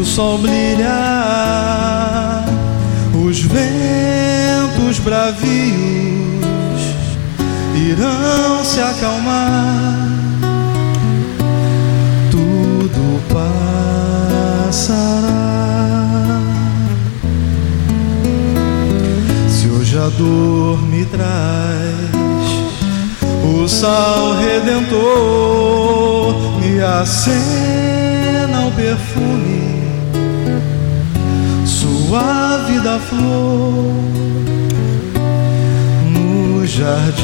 o sol brilhar, os ventos bravios irão se acalmar, tudo passará. Se hoje a dor me traz o sal redentor, me acena o perfume suave da flor nos jardins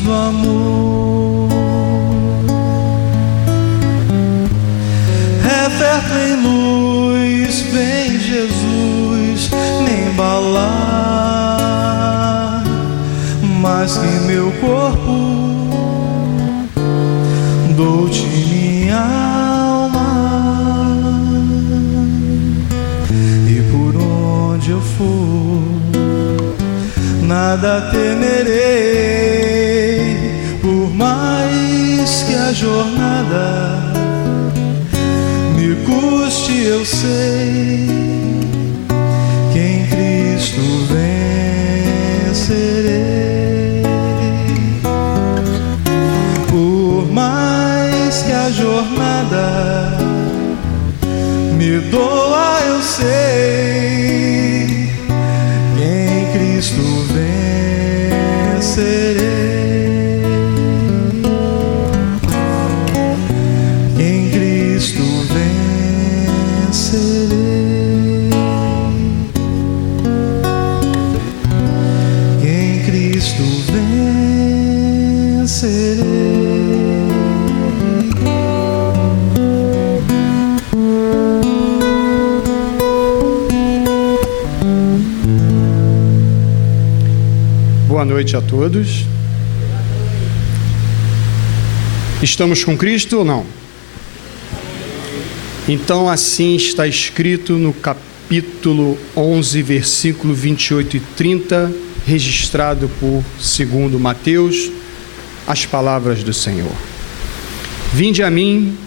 do amor. Reverto em luz, vem Jesus me embalar, mais que meu corpo, dou-te minha alma, e por onde eu for, nada temerei, por mais que a jornada me custe, eu sei que em Cristo vencerei. Por mais que a jornada me doa, eu sei que em Cristo vencerei. Que em Cristo vencerei. Que em Cristo vencerei. Boa noite a todos. Estamos com Cristo ou não? Então, assim está escrito no capítulo 11, versículo 28 e 30, registrado por segundo Mateus, as palavras do Senhor. Vinde a mim,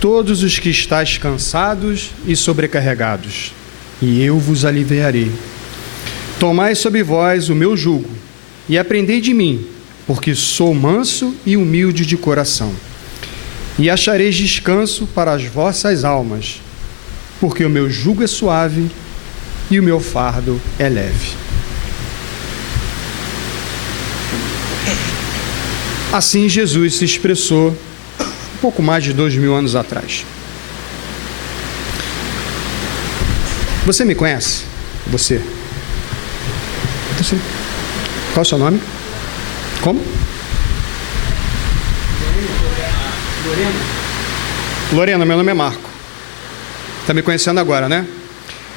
todos os que estáis cansados e sobrecarregados, e eu vos aliviarei. Tomai sobre vós o meu jugo, e aprendei de mim, porque sou manso e humilde de coração. E achareis descanso para as vossas almas, porque o meu jugo é suave e o meu fardo é leve. Assim Jesus se expressou um pouco mais de 2000 anos atrás. Você me conhece? Você? Qual é o seu nome? Como? Lorena, meu nome é Marco. Está me conhecendo agora, né?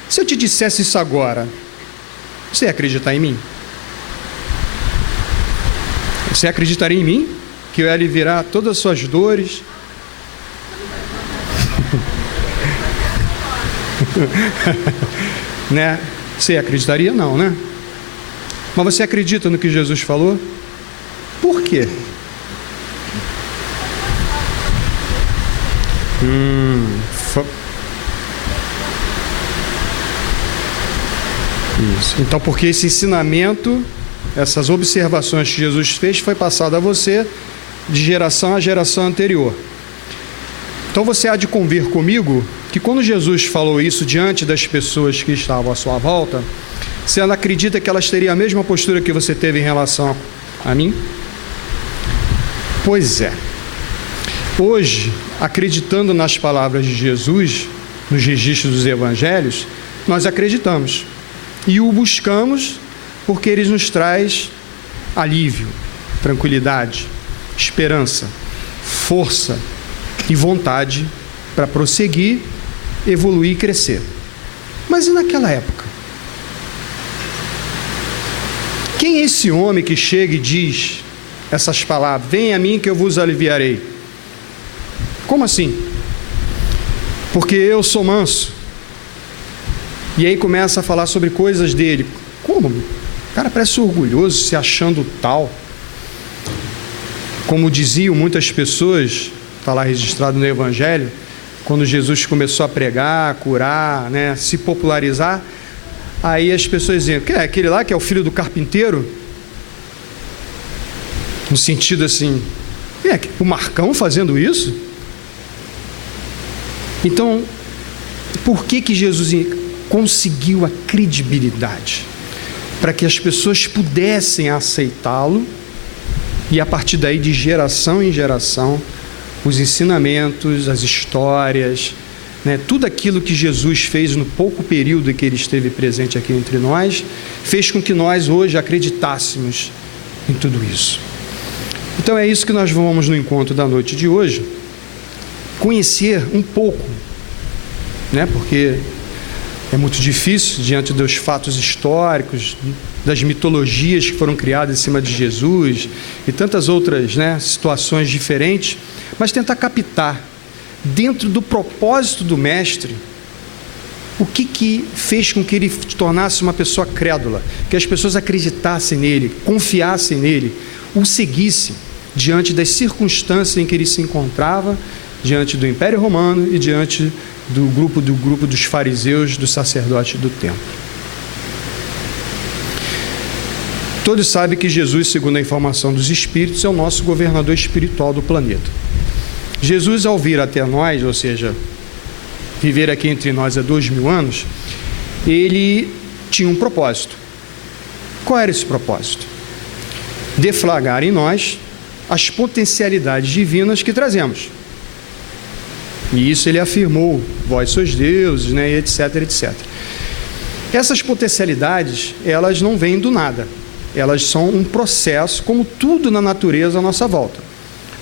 Se eu te dissesse isso agora, você ia acreditar em mim? Você acreditaria em mim? Que eu ia aliviar todas as suas dores? Né? Você acreditaria? Não, né? Mas você acredita no que Jesus falou? Por quê? Isso. Então, porque esse ensinamento, essas observações que Jesus fez, foi passado a você de geração a geração anterior. Então você há de convir comigo que quando Jesus falou isso diante das pessoas que estavam à sua volta, você não acredita que elas teriam a mesma postura que você teve em relação a mim? Pois é. Hoje, acreditando nas palavras de Jesus, nos registros dos evangelhos, nós acreditamos e o buscamos porque ele nos traz alívio, tranquilidade, esperança, força e vontade para prosseguir, evoluir e crescer. Mas e naquela época? Quem é esse homem que chega e diz essas palavras? Venha a mim que eu vos aliviarei. Como assim? Porque eu sou manso. E aí começa a falar sobre coisas dele. Como? O cara parece orgulhoso, se achando tal. Como diziam muitas pessoas, está lá registrado no Evangelho, quando Jesus começou a pregar, curar, né, se popularizar, aí as pessoas diziam, que é aquele lá que é o filho do carpinteiro? No sentido assim, o Marcão fazendo isso? Então, por que Jesus conseguiu a credibilidade? Para que as pessoas pudessem aceitá-lo e a partir daí, de geração em geração, os ensinamentos, as histórias, né, tudo aquilo que Jesus fez no pouco período que ele esteve presente aqui entre nós, fez com que nós hoje acreditássemos em tudo isso. Então é isso que nós vamos no encontro da noite de hoje, conhecer um pouco, né, porque é muito difícil, diante dos fatos históricos, das mitologias que foram criadas em cima de Jesus e tantas outras, né, situações diferentes, mas tentar captar, dentro do propósito do Mestre, o que fez com que ele se tornasse uma pessoa crédula, que as pessoas acreditassem nele, confiassem nele, o seguissem diante das circunstâncias em que ele se encontrava, diante do Império Romano e diante do grupo dos fariseus, dos sacerdotes do templo. Todos sabem que Jesus, segundo a informação dos Espíritos, é o nosso governador espiritual do planeta. Jesus, ao vir até nós, ou seja, viver aqui entre nós há 2000 anos, ele tinha um propósito. Qual era esse propósito? Deflagrar em nós as potencialidades divinas que trazemos. E isso ele afirmou, vós sois deuses, né, etc, etc. Essas potencialidades, elas não vêm do nada. Elas são um processo, como tudo na natureza à nossa volta.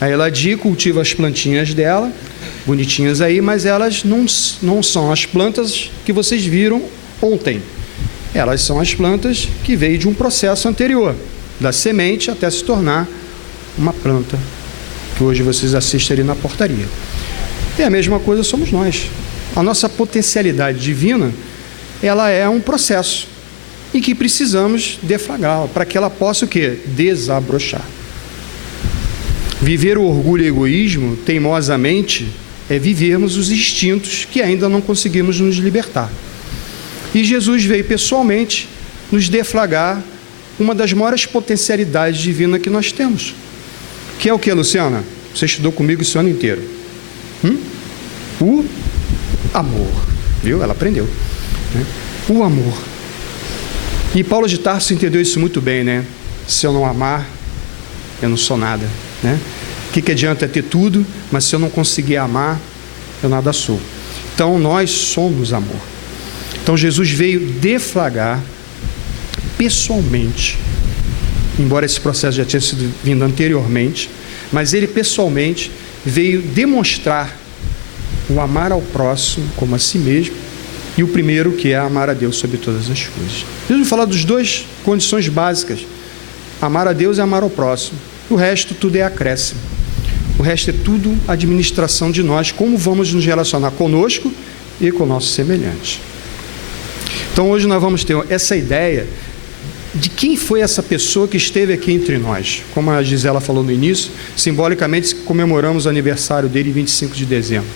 A Eladi cultiva as plantinhas dela, bonitinhas aí, mas elas não são as plantas que vocês viram ontem. Elas são as plantas que veio de um processo anterior, da semente até se tornar uma planta, que hoje vocês assistem ali na portaria. E a mesma coisa somos nós. A nossa potencialidade divina, ela é um processo em que precisamos deflagrá-la, para que ela possa o quê? Desabrochar. Viver o orgulho e o egoísmo, teimosamente, é vivermos os instintos que ainda não conseguimos nos libertar. E Jesus veio pessoalmente nos deflagrar uma das maiores potencialidades divinas que nós temos. Que é o que, Luciana? Você estudou comigo esse ano inteiro. O amor. Viu? Ela aprendeu. Né? O amor. E Paulo de Tarso entendeu isso muito bem, né? Se eu não amar, eu não sou nada. Né? O que adianta ter tudo, mas se eu não conseguir amar, eu nada sou. Então nós somos amor. Então Jesus veio deflagrar pessoalmente, embora esse processo já tenha sido vindo anteriormente, mas ele pessoalmente veio demonstrar o amar ao próximo como a si mesmo, e o primeiro que é amar a Deus sobre todas as coisas. Jesus vai falar das duas condições básicas: amar a Deus e amar ao próximo. O resto tudo é acréscimo. O resto é tudo administração de nós, como vamos nos relacionar conosco e com o nosso semelhante. Então hoje nós vamos ter essa ideia de quem foi essa pessoa que esteve aqui entre nós. Como a Gisela falou no início, simbolicamente comemoramos o aniversário dele em 25 de dezembro.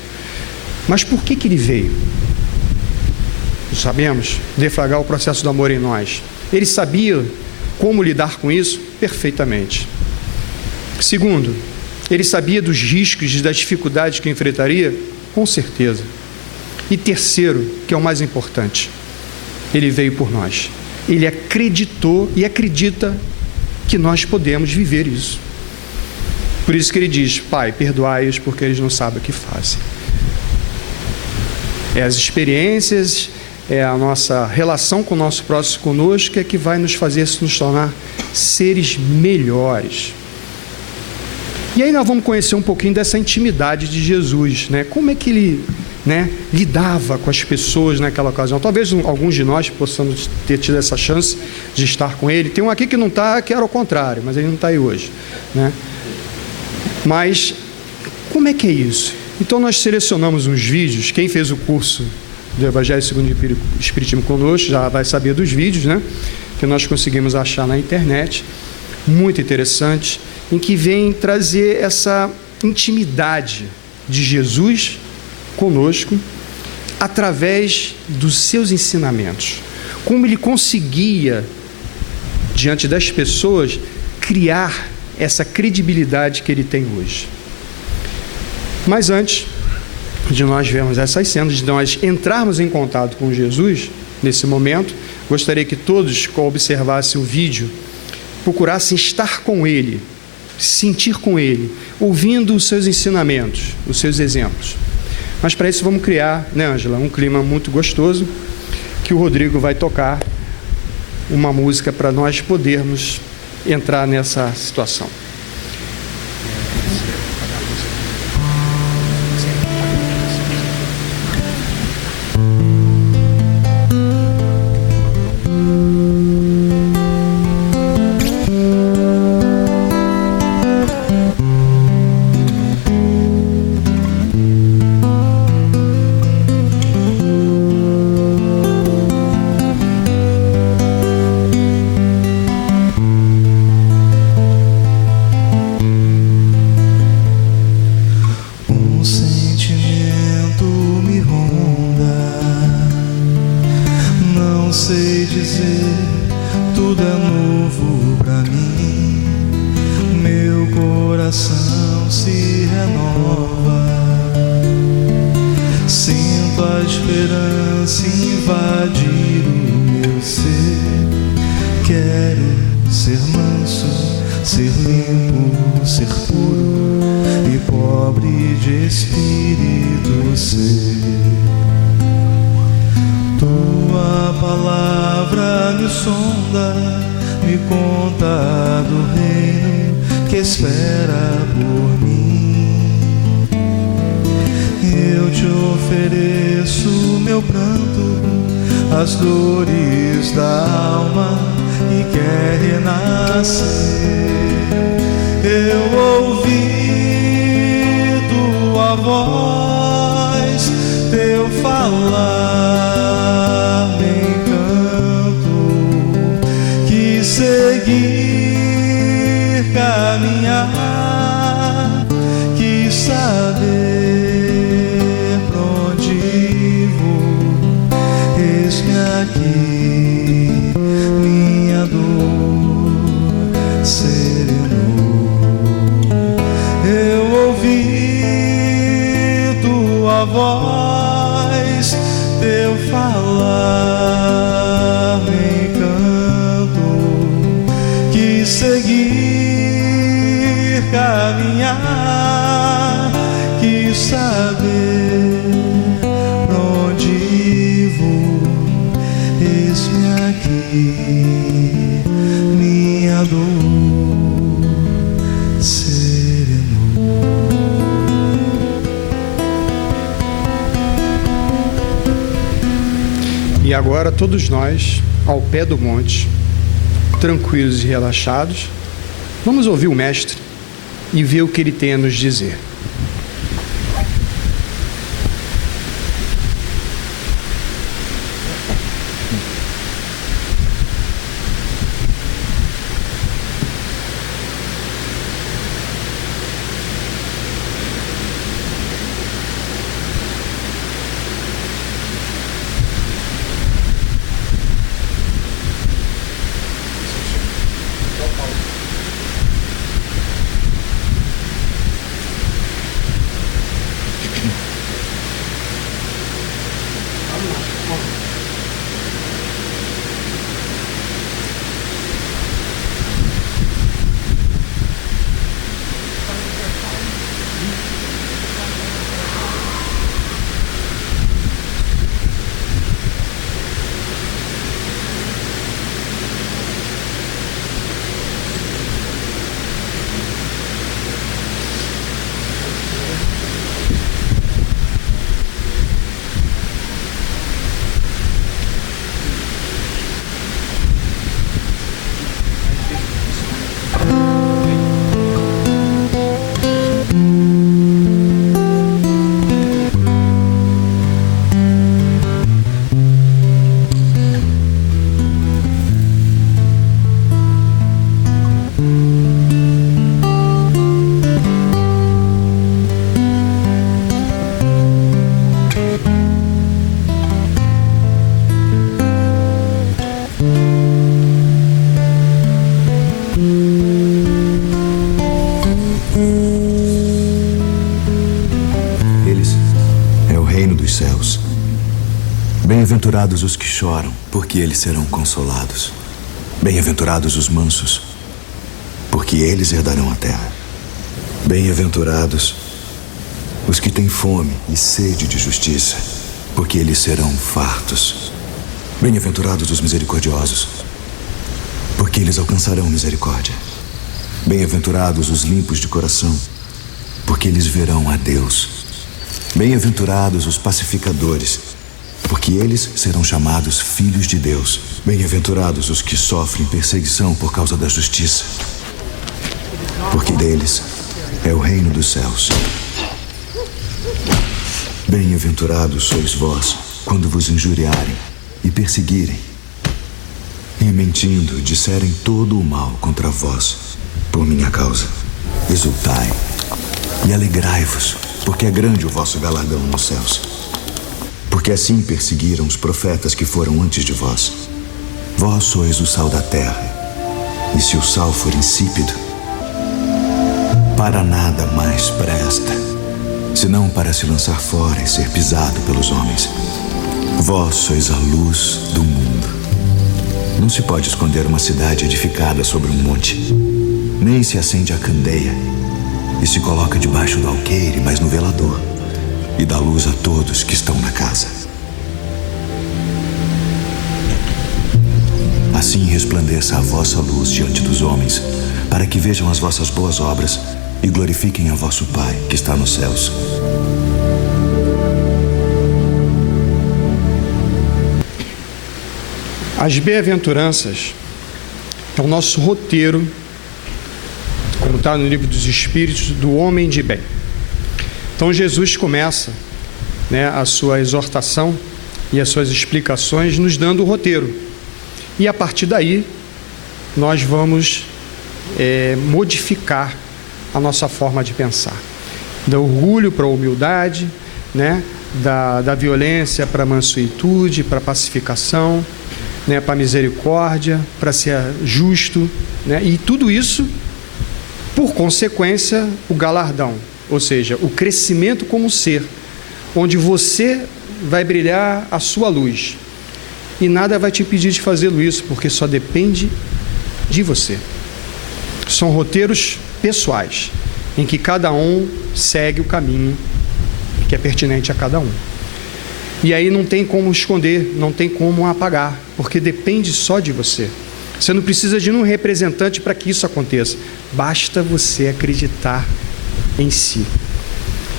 Mas por que ele veio? Sabemos, deflagrar o processo do amor em nós. Ele sabia como lidar com isso? Perfeitamente. Segundo, ele sabia dos riscos e das dificuldades que enfrentaria? Com certeza. E terceiro, que é o mais importante, ele veio por nós. Ele acreditou e acredita que nós podemos viver isso. Por isso que ele diz: Pai, perdoai-os porque eles não sabem o que fazem. É as experiências, é a nossa relação com o nosso próximo conosco é que vai nos fazer nos tornar seres melhores. E aí nós vamos conhecer um pouquinho dessa intimidade de Jesus, né? Como é que ele, né, lidava com as pessoas naquela ocasião. Talvez alguns de nós possamos ter tido essa chance de estar com ele. Tem um aqui que não está, que era o contrário, mas ele não está aí hoje, né? Mas como é que é isso? Então nós selecionamos uns vídeos. Quem fez o curso do Evangelho segundo o Espiritismo conosco já vai saber dos vídeos, né, que nós conseguimos achar na internet, muito interessante, em que vem trazer essa intimidade de Jesus conosco através dos seus ensinamentos. Como ele conseguia, diante das pessoas, criar essa credibilidade que ele tem hoje. Mas antes de nós vermos essas cenas, de nós entrarmos em contato com Jesus, nesse momento, gostaria que todos que observassem o vídeo procurassem estar com ele, sentir com ele, ouvindo os seus ensinamentos, os seus exemplos. Mas para isso vamos criar, né, Ângela, um clima muito gostoso, que o Rodrigo vai tocar uma música para nós podermos entrar nessa situação. As dores da alma e quer renascer. Eu ouvi tua voz, teu falar me encanto, que seguir, caminhar, que saber pra onde aqui minha dor serenou. Eu ouvi tua voz, teu falar me encanto, que seguir, caminhar, que saber pra onde vou. Eis-me aqui, minha dor serenou. E agora todos nós, ao pé do monte, tranquilos e relaxados, vamos ouvir o Mestre e ver o que ele tem a nos dizer. dos céus. Bem-aventurados os que choram, porque eles serão consolados. Bem-aventurados os mansos, porque eles herdarão a terra. Bem-aventurados os que têm fome e sede de justiça, porque eles serão fartos. Bem-aventurados os misericordiosos, porque eles alcançarão misericórdia. Bem-aventurados os limpos de coração, porque eles verão a Deus. Bem-aventurados os pacificadores, porque eles serão chamados filhos de Deus. Bem-aventurados os que sofrem perseguição por causa da justiça, porque deles é o reino dos céus. Bem-aventurados sois vós, quando vos injuriarem e perseguirem, e mentindo disserem todo o mal contra vós, por minha causa. Exultai e alegrai-vos, porque é grande o vosso galardão nos céus. Porque assim perseguiram os profetas que foram antes de vós. Vós sois o sal da terra, e se o sal for insípido, para nada mais presta, senão para se lançar fora e ser pisado pelos homens. Vós sois a luz do mundo. Não se pode esconder uma cidade edificada sobre um monte, nem se acende a candeia e se coloca debaixo do alqueire, mas no velador, e dá luz a todos que estão na casa. Assim resplandeça a vossa luz diante dos homens, para que vejam as vossas boas obras e glorifiquem a vosso Pai que está nos céus. As bem-aventuranças é o nosso roteiro, como está no livro dos Espíritos, do homem de bem. Então Jesus começa, a sua exortação e as suas explicações nos dando o roteiro. E a partir daí, nós vamos modificar a nossa forma de pensar. Do orgulho para a humildade, da violência para a mansuetude, para a pacificação, para a misericórdia, para ser justo, e tudo isso, por consequência, o galardão, ou seja, o crescimento como ser, onde você vai brilhar a sua luz, e nada vai te impedir de fazê-lo isso, porque só depende de você. São roteiros pessoais, em que cada um segue o caminho que é pertinente a cada um. E aí não tem como esconder, não tem como apagar, porque depende só de você. Você não precisa de um representante para que isso aconteça. Basta você acreditar em si.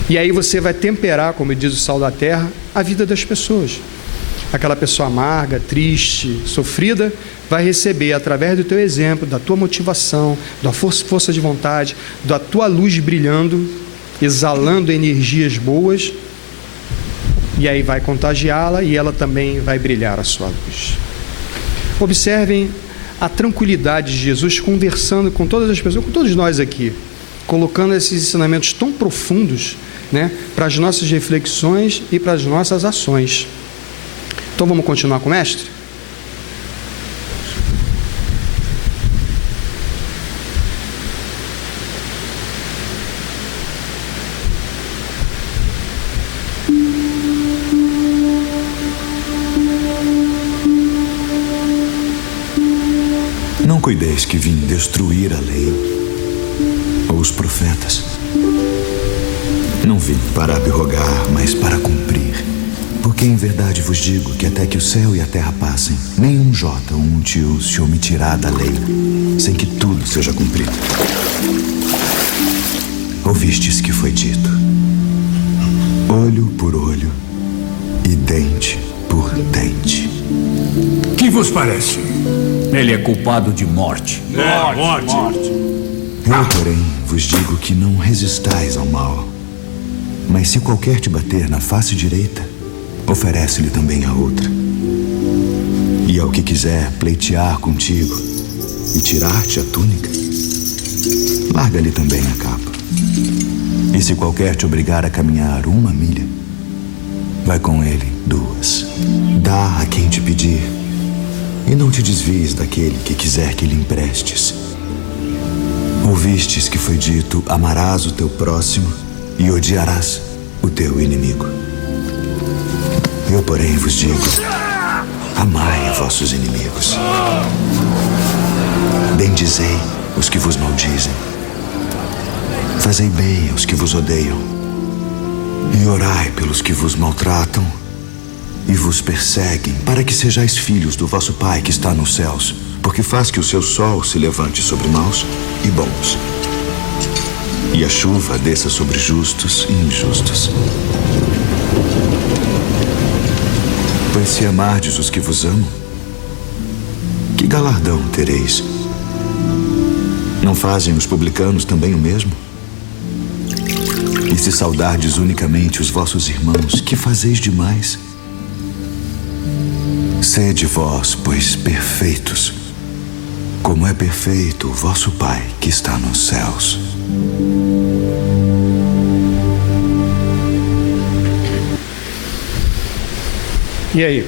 E aí você vai temperar, como diz o sal da terra, a vida das pessoas. Aquela pessoa amarga, triste, sofrida, vai receber através do teu exemplo, da tua motivação, da força de vontade, da tua luz brilhando, exalando energias boas, e aí vai contagiá-la e ela também vai brilhar a sua luz. Observem a tranquilidade de Jesus conversando com todas as pessoas, com todos nós aqui, colocando esses ensinamentos tão profundos, para as nossas reflexões e para as nossas ações. Então vamos continuar com o mestre? Não cuideis que vim destruir a lei ou os profetas. Não vim para abrogar, mas para cumprir. Porque em verdade vos digo que até que o céu e a terra passem, nem um jota ou um tio se omitirá da lei, sem que tudo seja cumprido. Ouvistes que foi dito: olho por olho e dente por dente. Que vos parece? Ele é culpado de morte. Morte. Eu, porém, vos digo que não resistais ao mal. Mas se qualquer te bater na face direita, oferece-lhe também a outra. E ao que quiser pleitear contigo e tirar-te a túnica, larga-lhe também a capa. E se qualquer te obrigar a caminhar 1 milha, vai com ele 2. Dá a quem te pedir, e não te desvies daquele que quiser que lhe emprestes. Ouvistes que foi dito: amarás o teu próximo e odiarás o teu inimigo. Eu, porém, vos digo: amai vossos inimigos. Bendizei os que vos maldizem. Fazei bem aos que vos odeiam. E orai pelos que vos maltratam e vos perseguem, para que sejais filhos do vosso Pai que está nos céus, porque faz que o seu sol se levante sobre maus e bons, e a chuva desça sobre justos e injustos. Pois se amardes os que vos amam, que galardão tereis? Não fazem os publicanos também o mesmo? E se saudardes unicamente os vossos irmãos, que fazeis demais? Sede vós, pois, perfeitos, como é perfeito o vosso Pai que está nos céus. E aí?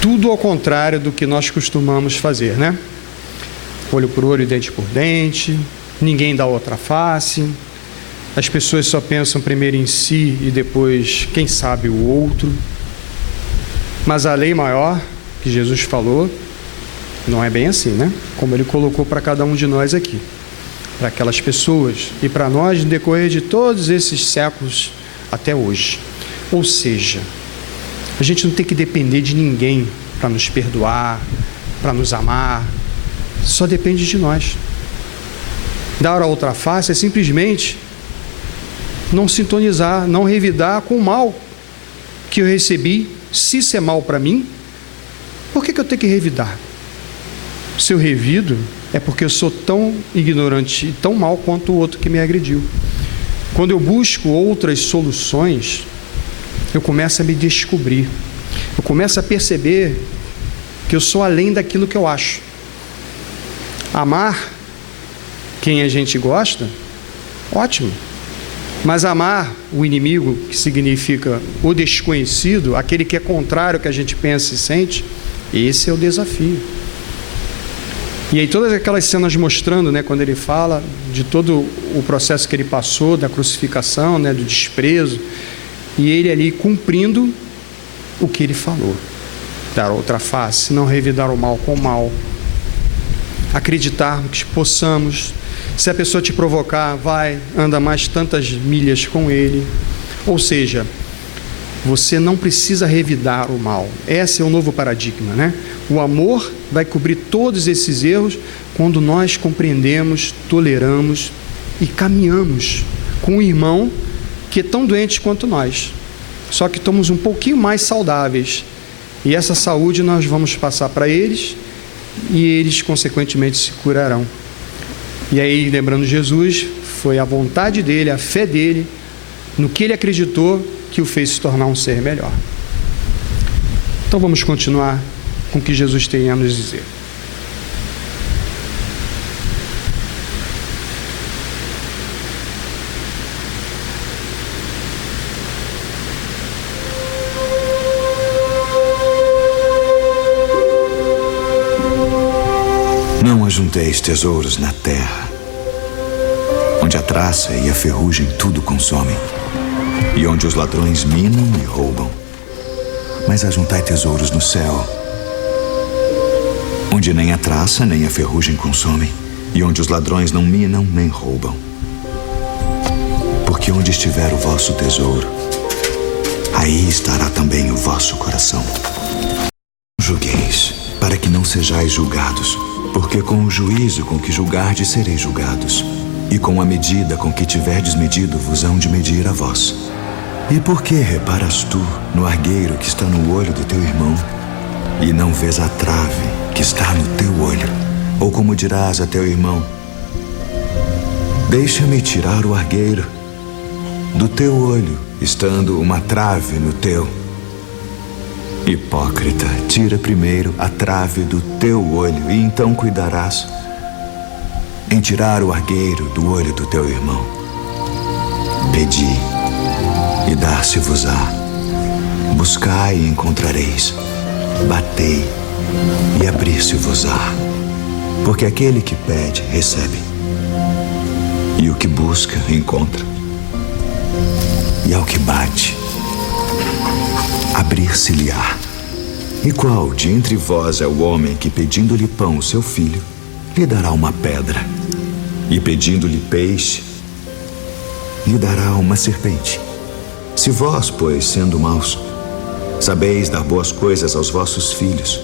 Tudo ao contrário do que nós costumamos fazer, né? Olho por olho, dente por dente, ninguém dá outra face, as pessoas só pensam primeiro em si e depois, quem sabe, o outro. Mas a lei maior que Jesus falou não é bem assim, né? Como ele colocou para cada um de nós aqui, para aquelas pessoas e para nós no decorrer de todos esses séculos até hoje. Ou seja, a gente não tem que depender de ninguém para nos perdoar, para nos amar. Só depende de nós. Dar a outra face é simplesmente não sintonizar, não revidar com o mal que eu recebi. Se isso é mal para mim, por que eu tenho que revidar? Se eu revido, é porque eu sou tão ignorante e tão mal quanto o outro que me agrediu. Quando eu busco outras soluções, eu começo a me descobrir. Eu começo a perceber que eu sou além daquilo que eu acho. Amar quem a gente gosta, ótimo. Mas amar o inimigo, que significa o desconhecido, aquele que é contrário ao que a gente pensa e sente, esse é o desafio. E aí todas aquelas cenas mostrando, né, quando ele fala de todo o processo que ele passou, da crucificação, né, do desprezo, e ele ali cumprindo o que ele falou. Dar outra face, não revidar o mal com o mal. Acreditar que possamos, se a pessoa te provocar, vai, anda mais tantas milhas com ele. Ou seja, você não precisa revidar o mal. Esse é o novo paradigma, né? O amor vai cobrir todos esses erros quando nós compreendemos, toleramos e caminhamos com um irmão que é tão doente quanto nós. Só que estamos um pouquinho mais saudáveis. E essa saúde nós vamos passar para eles e eles, consequentemente, se curarão. E aí, lembrando Jesus, foi a vontade dele, a fé dele, no que ele acreditou, que o fez se tornar um ser melhor. Então vamos continuar com o que Jesus tem a nos dizer. Não ajunteis tesouros na terra, onde a traça e a ferrugem tudo consomem, e onde os ladrões minam e roubam. Mas ajuntai tesouros no céu, onde nem a traça nem a ferrugem consomem, e onde os ladrões não minam nem roubam. Porque onde estiver o vosso tesouro, aí estará também o vosso coração. Não julgueis, para que não sejais julgados, porque com o juízo com que julgardes sereis julgados, e com a medida com que tiverdes medido vos hão de medir a vós. E por que reparas tu no argueiro que está no olho do teu irmão, e não vês a trave que está no teu olho? Ou como dirás a teu irmão: deixa-me tirar o argueiro do teu olho, estando uma trave no teu? Hipócrita, tira primeiro a trave do teu olho, e então cuidarás em tirar o argueiro do olho do teu irmão. Pedi, e dar-se-vos-á. Buscai e encontrareis. Batei, e abrir-se-vos-á. Porque aquele que pede, recebe, e o que busca, encontra. e ao que bate, abrir-se-lhe-á. E qual de entre vós é o homem que, pedindo-lhe pão, seu filho, lhe dará uma pedra? E pedindo-lhe peixe, lhe dará uma serpente? Se vós, pois, sendo maus, sabeis dar boas coisas aos vossos filhos,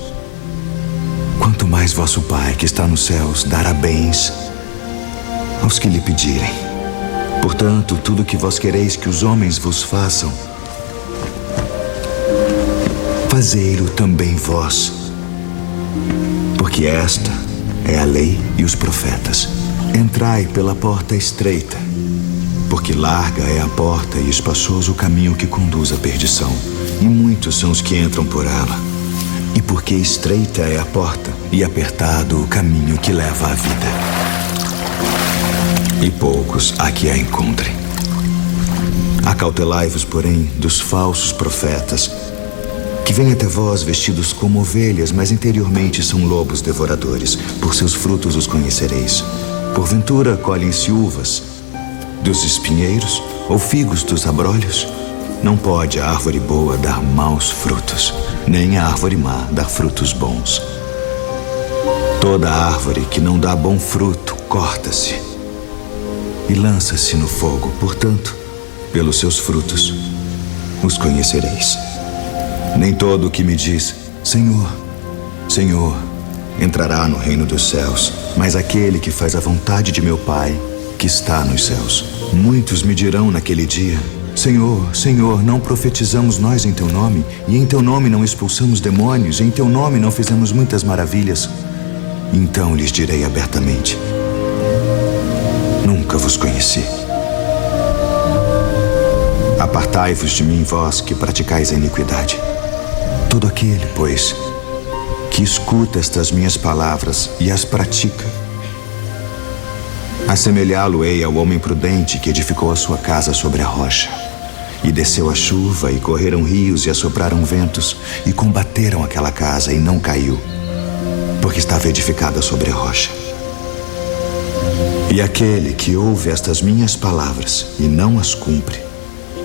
quanto mais vosso Pai, que está nos céus, dará bens aos que lhe pedirem. Portanto, tudo que vós quereis que os homens vos façam, fazei-o também vós. Porque esta é a lei e os profetas. Entrai pela porta estreita, porque larga é a porta e espaçoso o caminho que conduz à perdição, e muitos são os que entram por ela. E porque estreita é a porta e apertado o caminho que leva à vida, e poucos há que a encontrem. Acautelai-vos, porém, dos falsos profetas, que vêm até vós vestidos como ovelhas, mas interiormente são lobos devoradores. Por seus frutos os conhecereis. Porventura colhem-se uvas dos espinheiros ou figos dos abrolhos? Não pode a árvore boa dar maus frutos, nem a árvore má dar frutos bons. Toda árvore que não dá bom fruto corta-se e lança-se no fogo. Portanto, pelos seus frutos os conhecereis. Nem todo o que me diz, Senhor, Senhor, entrará no reino dos céus, mas aquele que faz a vontade de meu Pai, que está nos céus. Muitos me dirão naquele dia, Senhor, Senhor, não profetizamos nós em teu nome, e em teu nome não expulsamos demônios, e em teu nome não fizemos muitas maravilhas? Então lhes direi abertamente, nunca vos conheci. Apartai-vos de mim, vós que praticais a iniquidade. Todo aquele, pois, que escuta estas minhas palavras e as pratica, assemelhá-lo-ei ao homem prudente que edificou a sua casa sobre a rocha. E desceu a chuva, e correram rios, e assopraram ventos, e combateram aquela casa, e não caiu, porque estava edificada sobre a rocha. E aquele que ouve estas minhas palavras e não as cumpre,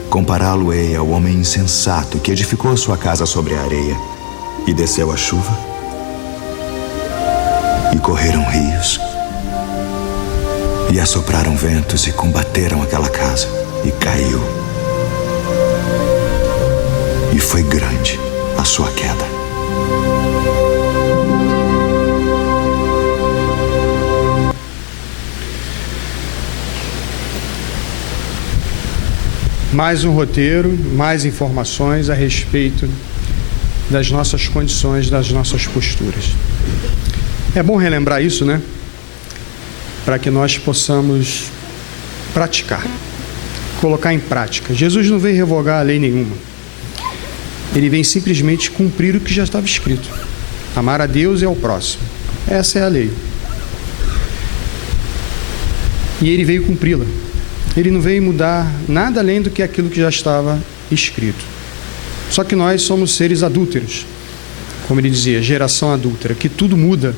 compará-lo-ei ao homem insensato que edificou a sua casa sobre a areia. E desceu a chuva, e correram rios, e assopraram ventos, e combateram aquela casa, e caiu. E foi grande a sua queda. Mais um roteiro, mais informações a respeito das nossas condições, das nossas posturas. É bom relembrar isso, né? Para que nós possamos praticar, colocar em prática. Jesus não veio revogar a lei nenhuma. Ele vem simplesmente cumprir o que já estava escrito. Amar a Deus e ao próximo. Essa é a lei. E ele veio cumpri-la. Ele não veio mudar nada além do que aquilo que já estava escrito. Só que nós somos seres adúlteros, como ele dizia, geração adúltera, que tudo muda.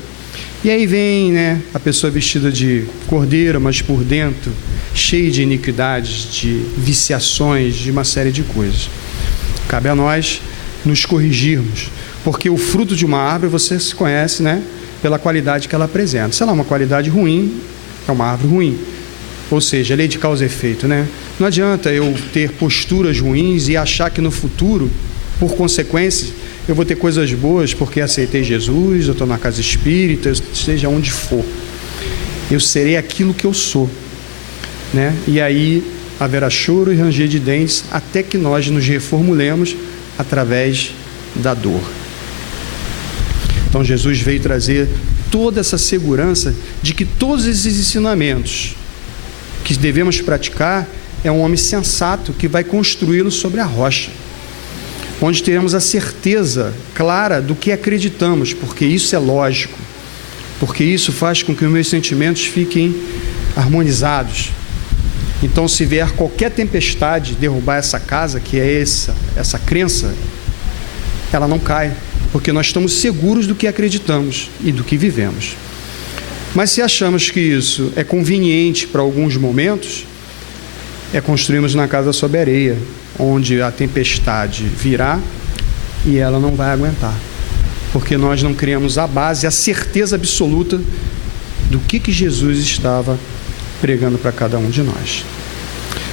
E aí vem, né, a pessoa vestida de cordeiro, mas por dentro cheia de iniquidades, de viciações, de uma série de coisas. Cabe a nós nos corrigirmos, porque o fruto de uma árvore você se conhece, né, pela qualidade que ela apresenta. Se ela é uma qualidade ruim, é uma árvore ruim. Ou seja, a lei de causa e efeito, né? Não adianta eu ter posturas ruins e achar que no futuro, por consequência, eu vou ter coisas boas porque aceitei Jesus, eu estou na casa espírita, seja onde for. Eu serei aquilo que eu sou, né? E aí haverá choro e ranger de dentes até que nós nos reformulemos através da dor. Então Jesus veio trazer toda essa segurança de que todos esses ensinamentos que devemos praticar é um homem sensato que vai construí-lo sobre a rocha, onde teremos a certeza clara do que acreditamos, porque isso é lógico, porque isso faz com que os meus sentimentos fiquem harmonizados. Então, se vier qualquer tempestade derrubar essa casa, que é essa crença, ela não cai, porque nós estamos seguros do que acreditamos e do que vivemos. Mas se achamos que isso é conveniente para alguns momentos, é construirmos na casa sobre areia, onde a tempestade virá e ela não vai aguentar, porque nós não criamos a base, a certeza absoluta do que Jesus estava pregando para cada um de nós.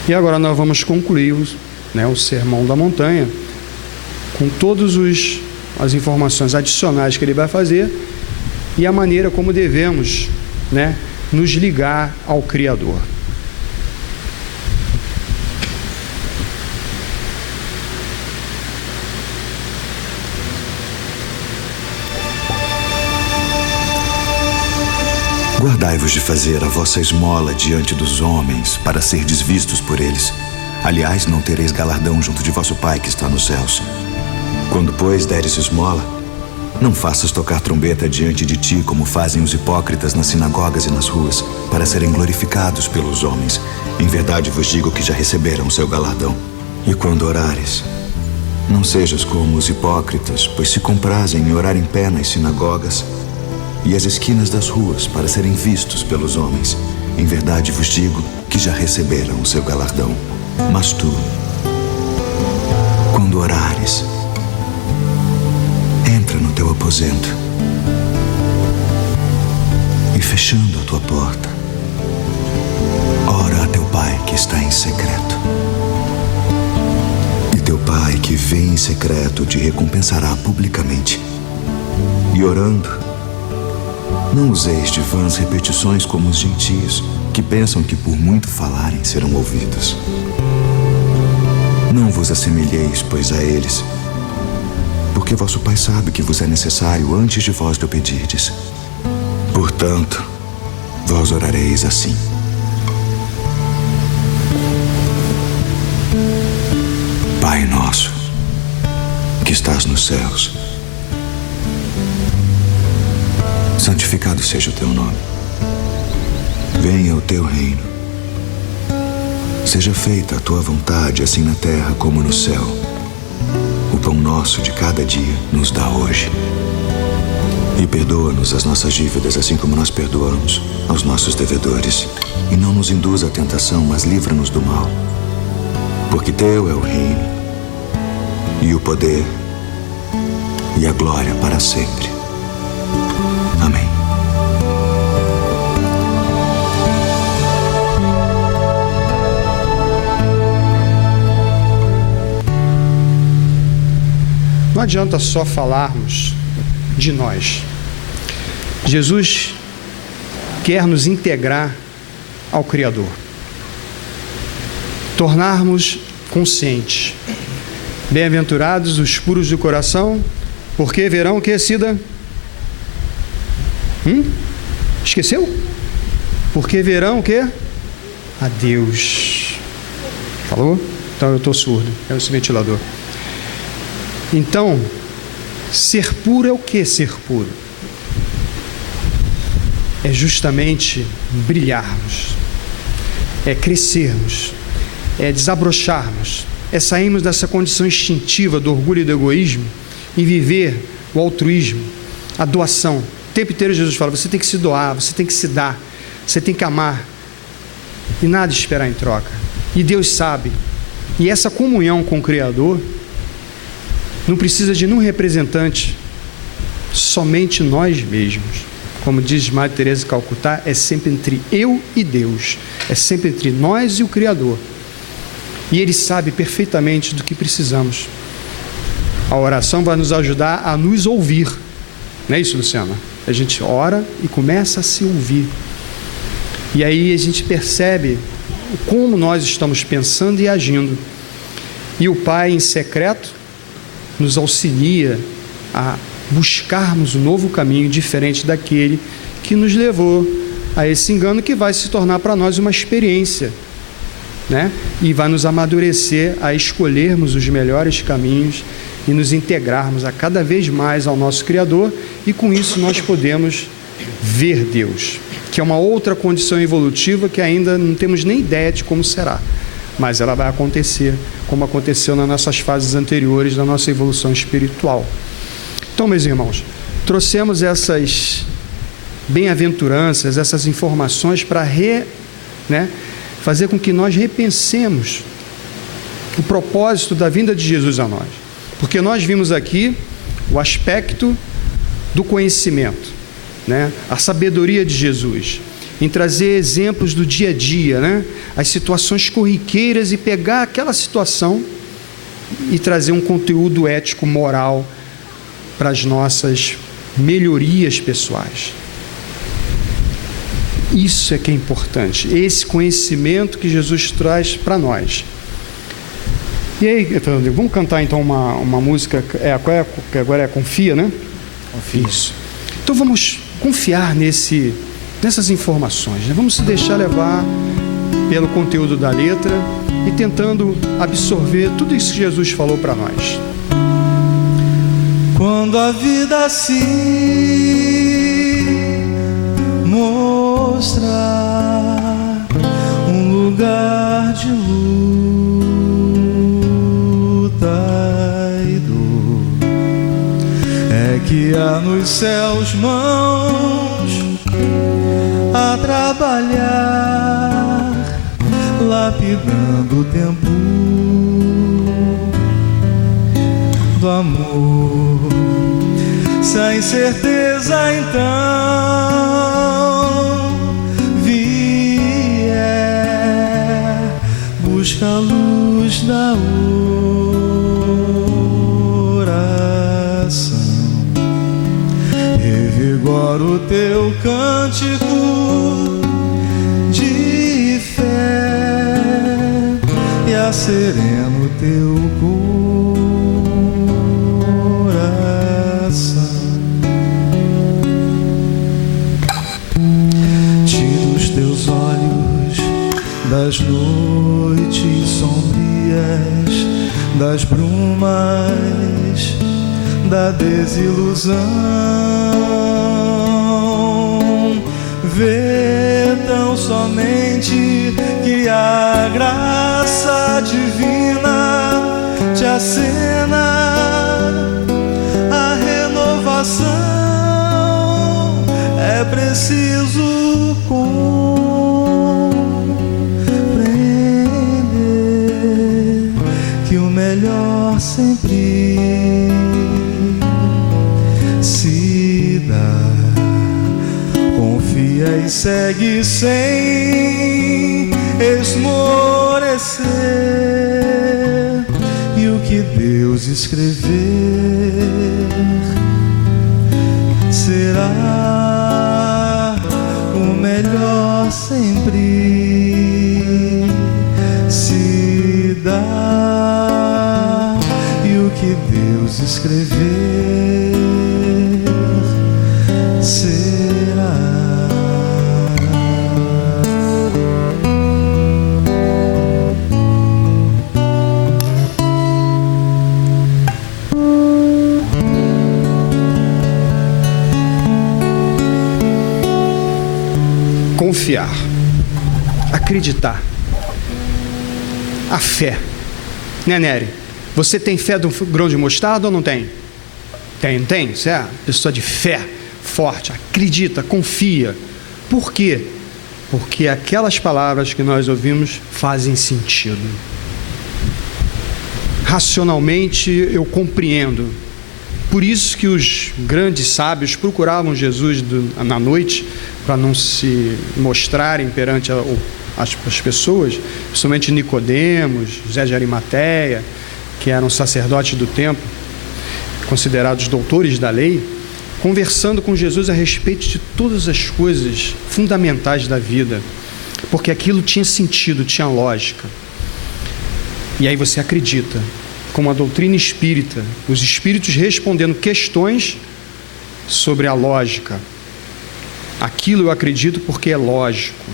E agora nós vamos concluir o Sermão da Montanha com todas as informações adicionais que ele vai fazer e a maneira como devemos, nos ligar ao Criador. Guardai-vos de fazer a vossa esmola diante dos homens, para serdes vistos por eles. Aliás, não tereis galardão junto de vosso Pai que está nos céus. Quando, pois, deres esmola, não faças tocar trombeta diante de ti, como fazem os hipócritas nas sinagogas e nas ruas, para serem glorificados pelos homens. Em verdade vos digo que já receberam o seu galardão. E quando orares, não sejas como os hipócritas, pois se comprazem em orar em pé nas sinagogas e as esquinas das ruas, para serem vistos pelos homens. Em verdade vos digo que já receberam o seu galardão. Mas tu, quando orares, entra no teu aposento e, fechando a tua porta, ora a teu Pai que está em secreto. E teu Pai que vê em secreto te recompensará publicamente. E orando, não useis de vãs repetições como os gentios, que pensam que por muito falarem serão ouvidos. Não vos assemelheis, pois, a eles, porque vosso Pai sabe que vos é necessário antes de vós lhe pedirdes. Portanto, vós orareis assim: Pai nosso, que estás nos céus, santificado seja o teu nome. Venha o teu reino. Seja feita a tua vontade, assim na terra como no céu. O pão nosso de cada dia nos dá hoje. E perdoa-nos as nossas dívidas, assim como nós perdoamos aos nossos devedores. E não nos induz à tentação, mas livra-nos do mal. Porque teu é o reino, e o poder, e a glória para sempre. Amém. Não adianta só falarmos de nós. Jesus quer nos integrar ao Criador, tornarmos conscientes. Bem-aventurados os puros de coração, porque verão o que, Cida? Esqueceu? Porque verão o quê? A Deus. Falou? Então eu estou surdo. É esse ventilador. Então, ser puro é o que ser puro? É justamente brilharmos, é crescermos, é desabrocharmos, é sairmos dessa condição instintiva do orgulho e do egoísmo e viver o altruísmo, a doação. O tempo inteiro Jesus fala, você tem que se doar, você tem que se dar, você tem que amar e nada esperar em troca. E Deus sabe. E essa comunhão com o Criador não precisa de nenhum representante, somente nós mesmos. Como diz Madre Teresa de Calcutá, é sempre entre eu e Deus, é sempre entre nós e o Criador. E Ele sabe perfeitamente do que precisamos. A oração vai nos ajudar a nos ouvir. Não é isso, Luciana? A gente ora e começa a se ouvir. E aí a gente percebe como nós estamos pensando e agindo. E o Pai, em secreto, nos auxilia a buscarmos um novo caminho diferente daquele que nos levou a esse engano, que vai se tornar para nós uma experiência, e vai nos amadurecer a escolhermos os melhores caminhos e nos integrarmos a cada vez mais ao nosso Criador, e com isso nós podemos ver Deus, que é uma outra condição evolutiva que ainda não temos nem ideia de como será, mas ela vai acontecer como aconteceu nas nossas fases anteriores da nossa evolução espiritual. Então, meus irmãos, trouxemos essas bem-aventuranças, essas informações para fazer com que nós repensemos o propósito da vinda de Jesus a nós. Porque nós vimos aqui o aspecto do conhecimento, né? A sabedoria de Jesus, em trazer exemplos do dia a dia, né? As situações corriqueiras, e pegar aquela situação e trazer um conteúdo ético, moral, para as nossas melhorias pessoais. Isso é que é importante, esse conhecimento que Jesus traz para nós. E aí, Fernando, vamos cantar então uma música, que agora é Confia, né? Confia. Isso. Então vamos confiar nessas informações, né? Vamos se deixar levar pelo conteúdo da letra e tentando absorver tudo isso que Jesus falou para nós. Quando a vida se mostrar um lugar de luta e dor, é que há nos céus mãos a trabalhar, lapidando o tempo do amor. Se a incerteza então vier, busca a luz da oração, revigora o teu cântico de fé e acerena o teu coração. Tira os teus olhos das noites sombrias, das brumas, da desilusão. Vê tão somente que a graça divina te acena a renovação. É preciso compreender que o melhor sempre se dá. Confia e segue sem esmorecer, e o que Deus escrever será o melhor sempre se dá, e o que Deus escrever será. Confiar, acreditar, a fé, né, Nery? Você tem fé do grão de mostarda ou não tem? Tem, você é pessoa de fé, forte, acredita, confia. Por quê? Porque aquelas palavras que nós ouvimos fazem sentido. Racionalmente eu compreendo. Por isso que os grandes sábios procuravam Jesus na noite, para não se mostrarem perante as pessoas, principalmente Nicodemos, José de Arimateia, que eram sacerdotes do templo, considerados doutores da lei, conversando com Jesus a respeito de todas as coisas fundamentais da vida, porque aquilo tinha sentido, tinha lógica. E aí você acredita, como a doutrina espírita, os espíritos respondendo questões sobre a lógica. Aquilo eu acredito porque é lógico.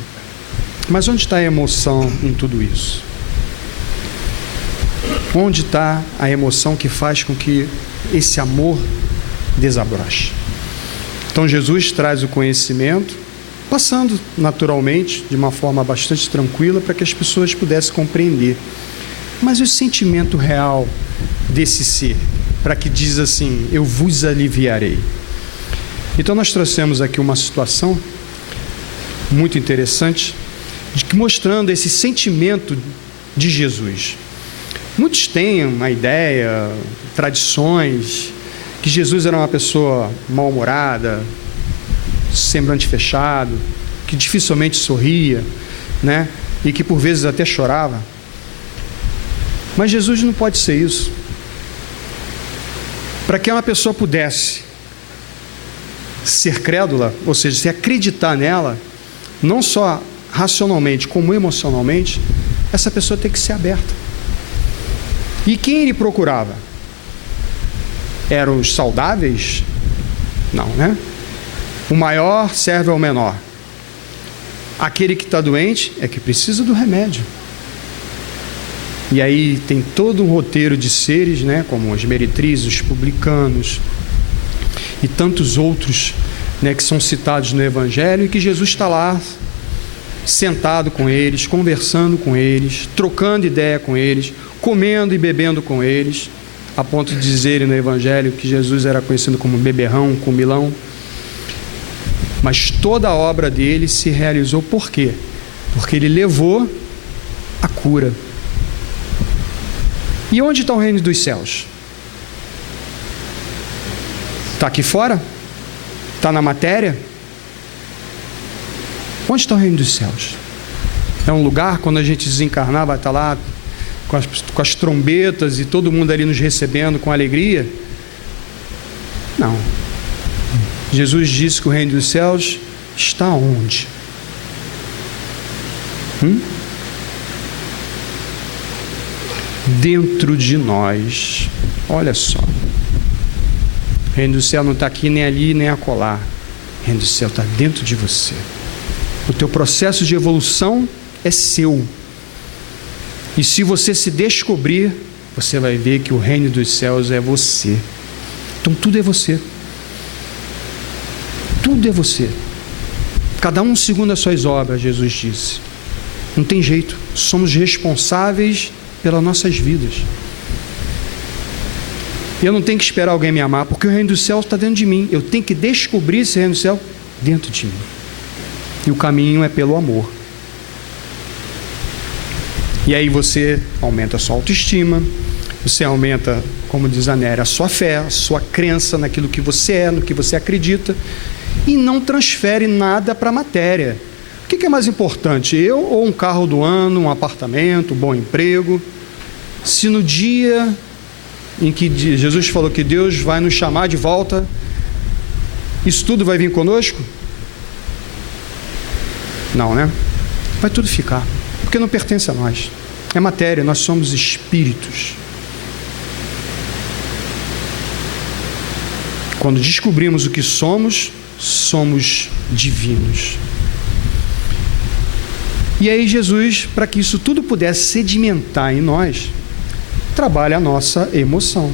Mas onde está a emoção em tudo isso? Onde está a emoção que faz com que esse amor desabroche? Então Jesus traz o conhecimento, passando naturalmente, de uma forma bastante tranquila, para que as pessoas pudessem compreender. Mas o sentimento real desse ser, para que diz assim, eu vos aliviarei. Então nós trouxemos aqui uma situação muito interessante mostrando esse sentimento de Jesus. Muitos têm uma ideia, tradições, que Jesus era uma pessoa mal-humorada, semblante fechado, que dificilmente sorria, né? E que por vezes até chorava. Mas Jesus não pode ser isso. Para que uma pessoa pudesse ser crédula, ou seja, se acreditar nela, não só racionalmente como emocionalmente, essa pessoa tem que ser aberta. E quem ele procurava? Eram os saudáveis? Não, né? O maior serve ao menor. Aquele que está doente é que precisa do remédio. E aí tem todo um roteiro de seres, né, como as meretrizes, os publicanos e tantos outros, né, que são citados no Evangelho, e que Jesus está lá sentado com eles, conversando com eles, trocando ideia com eles, comendo e bebendo com eles, a ponto de dizerem no Evangelho que Jesus era conhecido como beberrão, comilão. Mas toda a obra dele se realizou por quê? Porque ele levou a cura. E onde está o reino dos céus? Está aqui fora? Está na matéria? Onde está o reino dos céus? É um lugar, quando a gente desencarnar, vai estar lá com as trombetas e todo mundo ali nos recebendo com alegria? Não. Jesus disse que o reino dos céus está onde? Dentro de nós. Olha só. O reino do céu não está aqui, nem ali, nem acolá. O reino do céu está dentro de você. O teu processo de evolução é seu. E se você se descobrir, você vai ver que o reino dos céus é você. Então tudo é você. Tudo é você. Cada um segundo as suas obras, Jesus disse. Não tem jeito. Somos responsáveis pelas nossas vidas. E eu não tenho que esperar alguém me amar, porque o reino do céu está dentro de mim. Eu tenho que descobrir esse reino do céu dentro de mim. E o caminho é pelo amor. E aí você aumenta a sua autoestima, você aumenta, como diz a Néria, a sua fé, a sua crença naquilo que você é, no que você acredita, e não transfere nada para a matéria. O que é mais importante, eu ou um carro do ano, um apartamento, um bom emprego? Se no dia em que Jesus falou que Deus vai nos chamar de volta, isso tudo vai vir conosco? Não, né? Vai tudo ficar, porque não pertence a nós. É matéria, nós somos espíritos. Quando descobrimos o que somos, somos divinos. E aí Jesus, para que isso tudo pudesse sedimentar em nós, trabalha a nossa emoção.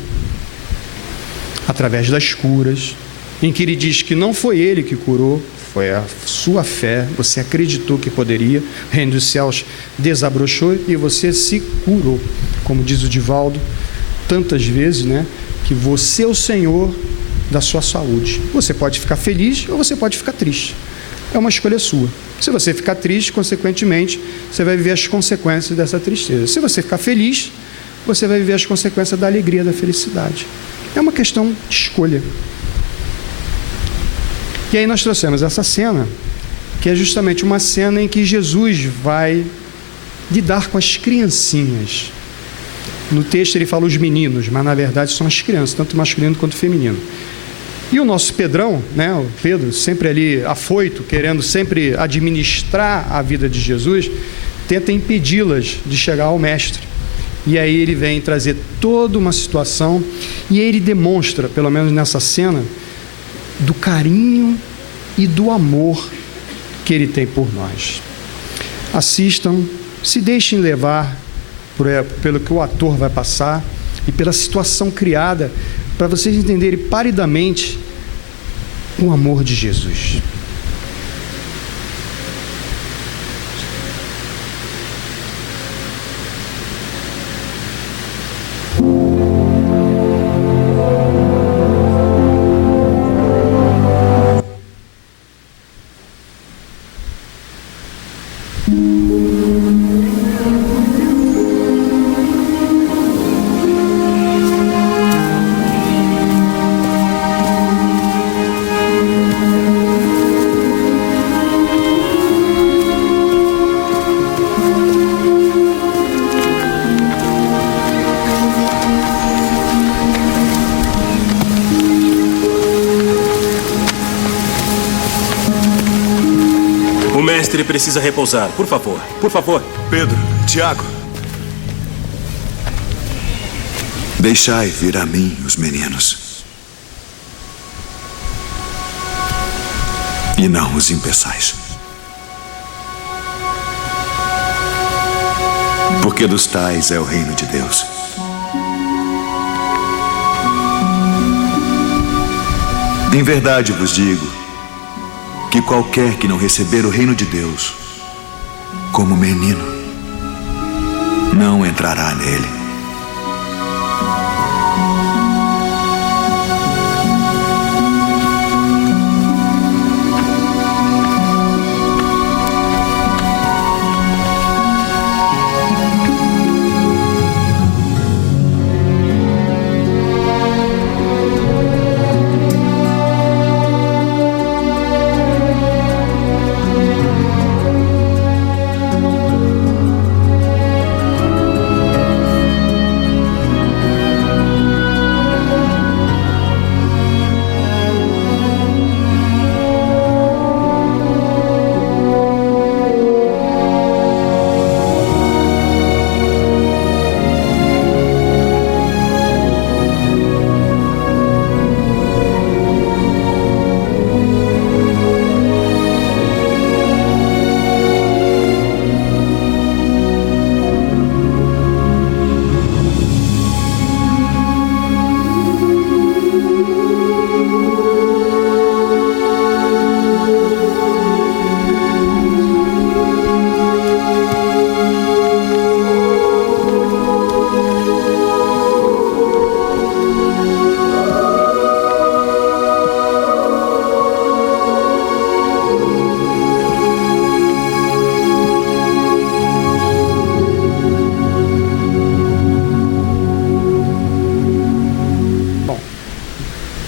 Através das curas, em que ele diz que não foi ele que curou, foi a sua fé, você acreditou que poderia, o reino dos céus desabrochou e você se curou. Como diz o Divaldo, tantas vezes, né, que você é o Senhor da sua saúde. Você pode ficar feliz ou você pode ficar triste. É uma escolha sua. Se você ficar triste, consequentemente, você vai viver as consequências dessa tristeza. Se você ficar feliz, você vai viver as consequências da alegria, da felicidade. É uma questão de escolha. E aí nós trouxemos essa cena, que é justamente uma cena em que Jesus vai lidar com as criancinhas. No texto ele fala os meninos, mas na verdade são as crianças, tanto masculino quanto feminino. E o nosso Pedrão, né, o Pedro, sempre ali afoito, querendo sempre administrar a vida de Jesus, tenta impedi-las de chegar ao mestre. E aí ele vem trazer toda uma situação, e aí ele demonstra, pelo menos nessa cena, do carinho e do amor que ele tem por nós. Assistam, se deixem levar pelo que o ator vai passar e pela situação criada, para vocês entenderem paridamente o amor de Jesus. mestre precisa repousar. Por favor, por favor. Pedro, Tiago. Deixai vir a mim os meninos. E não os impeçais. Porque dos tais é o reino de Deus. Em verdade vos digo que qualquer que não receber o reino de Deus como menino, não entrará nele.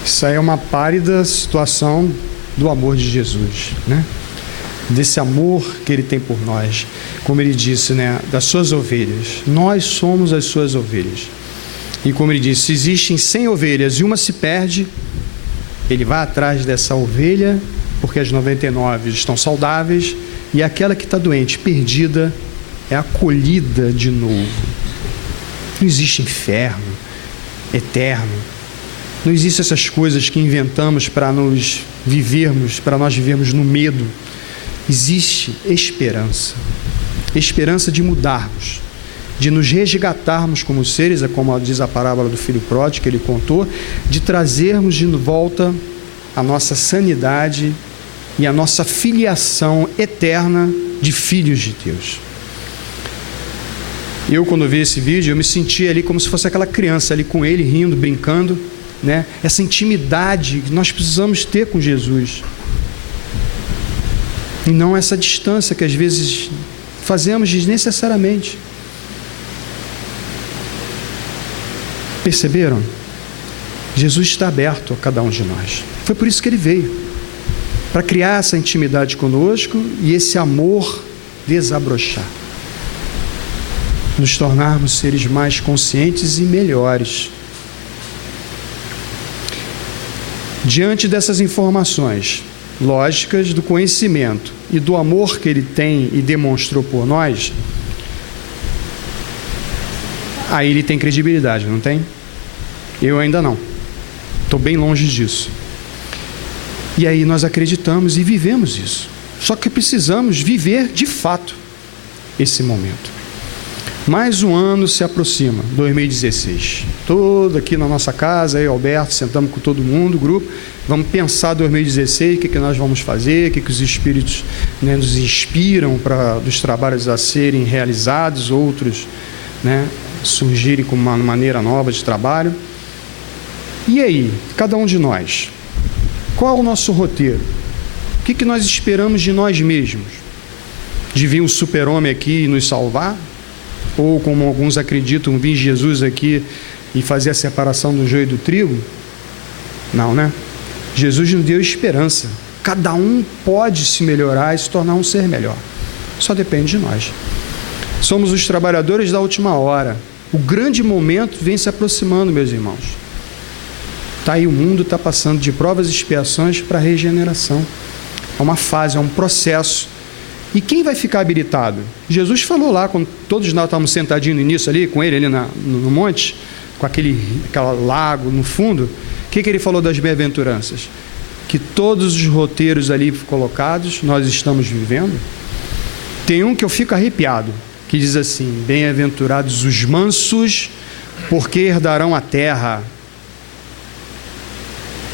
Isso aí é uma pálida situação do amor de Jesus, né? Desse amor que Ele tem por nós. Como Ele disse, né? Das suas ovelhas. Nós somos as suas ovelhas. E como Ele disse, se existem 100 ovelhas e uma se perde, Ele vai atrás dessa ovelha, porque as 99 estão saudáveis, e aquela que está doente, perdida, é acolhida de novo. Não existe inferno eterno. Não existem essas coisas que inventamos para nós vivermos no medo. Existe esperança. Esperança de mudarmos, de nos resgatarmos como seres, é como diz a parábola do filho pródigo que ele contou, de trazermos de volta a nossa sanidade e a nossa filiação eterna de filhos de Deus. Eu, quando vi esse vídeo, eu me senti ali como se fosse aquela criança ali com ele, rindo, brincando, né? Essa intimidade que nós precisamos ter com Jesus. E não essa distância que às vezes fazemos desnecessariamente. Perceberam? Jesus está aberto a cada um de nós. Foi por isso que Ele veio. Para criar essa intimidade conosco e esse amor desabrochar. Nos tornarmos seres mais conscientes e melhores. Diante dessas informações lógicas do conhecimento e do amor que Ele tem e demonstrou por nós, aí Ele tem credibilidade, não tem? Eu ainda não. Estou bem longe disso. E aí nós acreditamos e vivemos isso. Só que precisamos viver de fato esse momento. Mais um ano se aproxima, 2016. Todo aqui na nossa casa, eu e Alberto, sentamos com todo mundo, grupo, vamos pensar 2016, o que nós vamos fazer, o que os Espíritos, né, nos inspiram para dos trabalhos a serem realizados, outros, né, surgirem com uma maneira nova de trabalho. E aí, cada um de nós, qual é o nosso roteiro? O que nós esperamos de nós mesmos? De vir um super-homem aqui e nos salvar? Ou, como alguns acreditam, vir Jesus aqui e fazer a separação do joio e do trigo? Não, né? Jesus nos deu esperança. Cada um pode se melhorar e se tornar um ser melhor. Só depende de nós. Somos os trabalhadores da última hora. O grande momento vem se aproximando, meus irmãos. Tá aí, o mundo está passando de provas e expiações para a regeneração. É uma fase, é um processo. E quem vai ficar habilitado? Jesus falou lá, quando todos nós estávamos sentadinhos no início ali, com ele ali no monte, com aquele lago no fundo, o que ele falou das bem-aventuranças? Que todos os roteiros ali colocados, nós estamos vivendo. Tem um que eu fico arrepiado, que diz assim: bem-aventurados os mansos, porque herdarão a terra.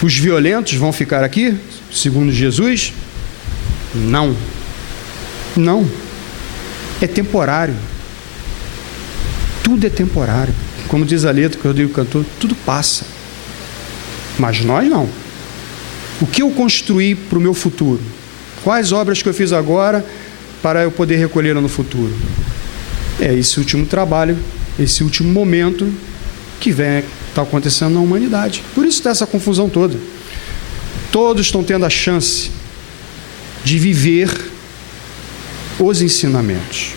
Os violentos vão ficar aqui, segundo Jesus? Não. Não. É temporário. Tudo é temporário. Como diz a letra que o Rodrigo cantou, tudo passa. Mas nós não. O que eu construí para o meu futuro? Quais obras que eu fiz agora para eu poder recolher no futuro? É esse último trabalho, esse último momento que está acontecendo na humanidade. Por isso está essa confusão toda. Todos estão tendo a chance de viver os ensinamentos,